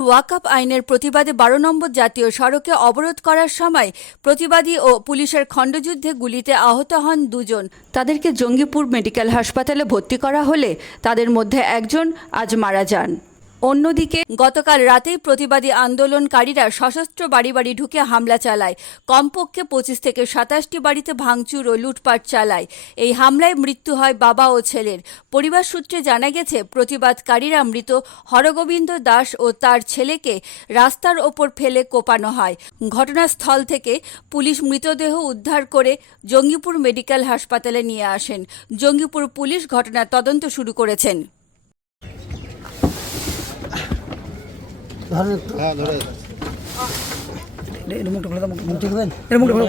ওয়াকআপ আইনের প্রতিবাদে বারো নম্বর জাতীয় সড়কে অবরোধ করার সময় প্রতিবাদী ও পুলিশের খণ্ডযুদ্ধে গুলিতে আহত হন দুজন। তাদেরকে জঙ্গিপুর মেডিকেল হাসপাতালে ভর্তি করা হলে তাদের মধ্যে একজন আজ মারা যান। অন্যদিকে, গতকাল রাতেই প্রতিবাদী আন্দোলনকারীরা সশস্ত্র বাড়ি বাড়ি ঢুকে হামলা চালায়। কমপক্ষে পঁচিশ থেকে সাতাশটি বাড়িতে ভাঙচুর ও লুটপাট চালায়। এই হামলায় মৃত্যু হয় বাবা ও ছেলের। পরিবার সূত্রে জানা গেছে, প্রতিবাদকারীরা মৃত হরগোবিন্দ দাস ও তার ছেলেকে রাস্তার ওপর ফেলে কোপানো হয়। ঘটনাস্থল থেকে পুলিশ মৃতদেহ উদ্ধার করে জঙ্গিপুর মেডিকেল হাসপাতালে নিয়ে আসেন। জঙ্গিপুর পুলিশ ঘটনার তদন্ত শুরু করেছেন। ধরেন একটু। হ্যাঁ ধরে। এটা মুখটা খুলে দাও মুখ দেখবেন এটা মুখটা খুলে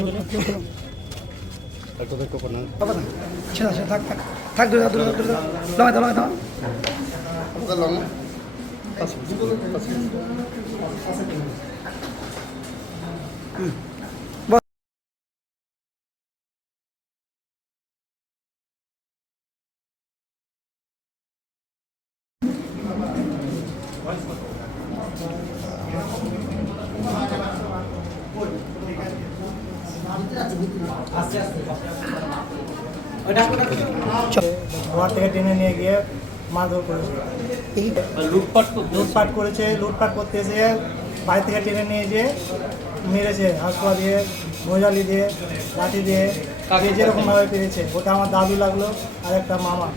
থাক। থাক। থাক দূরে দাও, দাও, আপনাদের লং ঘর থেকে টেনে নিয়ে গিয়ে মারধর করেছে। লুটপাট করেছে লুটপাট করতে এসে বাড়ি থেকে টেনে নিয়ে যেয়ে মেরেছে হাসপা দিয়ে মজালি দিয়ে লাঠি দিয়ে যেরকমভাবে পেরেছে। ওটা আমার দাদু লাগল আর একটা মামা।